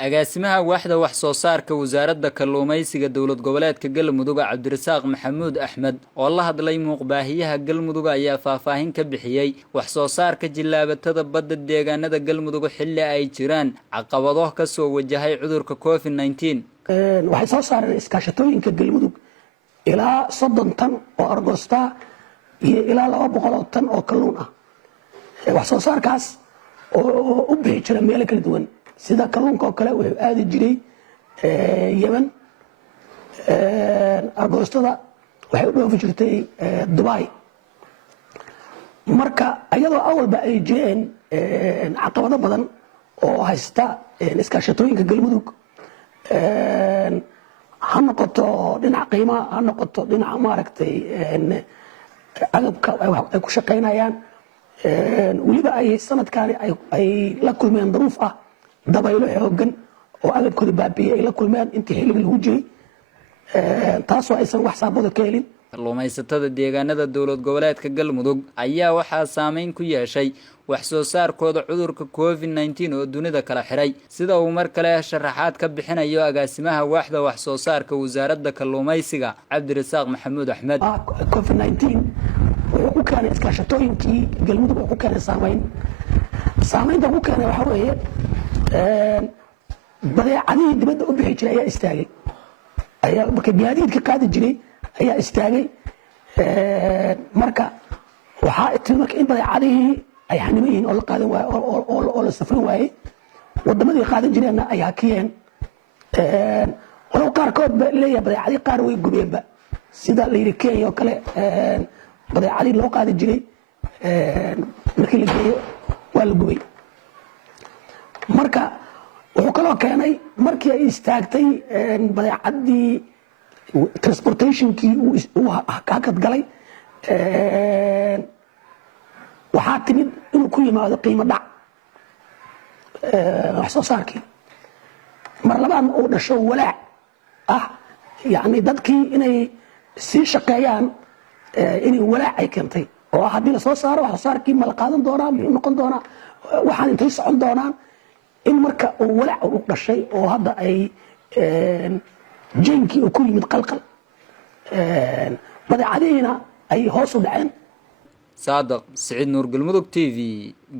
agaasimaha waaxda wax soo saarka wasaaradda kalluumaysiga dowlad goboleedka Galmudug Cabdirasaaq Maxamuud Axmed oo la hadlay muuqbaahiyaha Galmudug ayaa faahfaahin ka bixiyay wax soo saarka jilaabatada badda deegaanada Galmudug xilli ay jiraan caqabado ka soo wajahay cudurka COVID-19 waxay soo saareen iskaashatooyinka Galmudug ilaa 30 tan oo argoosta iyo ilaa 200 tan oo kalluun ah wax soo saarkaas oo u bixi jira meelo kala duwan sida kalluunka oo kale wuxuu aadi jiray Yemen agoostada waxay u dhoofi jirtay Dubai marka ayadoo awalba ay jireen caqabado badan oo haysta iskaashatooyinka Galmudug ha noqoto dhinaca qiimaha ha noqoto dhinaca maaragtay agabka ay ku shaqeynayaan waliba ay sanadkan ay la kulmeen duruuf ah dabaylo xoogan oo agabkooda baabiye ay la kulmeen intii xilliga lagu jiray taasoo aysan wax saabada ka helin kalluumaysatada deegaanada dowlad goboleedka Galmudug ayaa waxaa saameyn ku yeeshay wax soo saarkooda cudurka COVID-19 oo dunida kala xiray sida uu mar kale sharaxaad ka bixinayo agaasimaha waaxda wax soo saarka wasaaradda kalluumaysiga Cabdirasaaq Maxamuud Axmed COVID-19 wuxuu ku keenay iskaashatooyinkii Galmudug wuxuu ku keenay saameynta ku keenay waxa weeye badeecadii dibadda u bixi jiray ayaa istaagay marka gaadiidka qaadi jiray ayaa istaagay marka waxaa timid marka in badeecadihii ay xaniban yihiin oo la qaadan waayo oo la safrin waayey wadamadii qaadan jireenna ay hakiyeen walow qaarkood ba leeyahay badeecadii qaar way gubeenba sida la yidhi Kenya oo kale badeecadii loo qaadi jiray markii la geeyo waa la gubay marka wuxuu kaloo keenay markii ay istaagtay badeecadii transportationkii uu hakad galay waxaa timid inuu ku yimaado qiimo dhac wax soo saarkii mar labaadna uu dhasho walaac ah yacni dadkii inay sii shaqeeyaan inay walaac ay keentay oo haddii la soo saaro wax soo saarkii ma la qaadan doonaa muxuu noqon doonaa waxaan intay socon doonaan in marka uu walaac u dhashay oo hadda ay jeenkii uu ku yimid qalqal badeecadiina ay hoos u dhaceen Saadaq Saciid Nuur Galmudug TV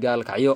gaalkacyo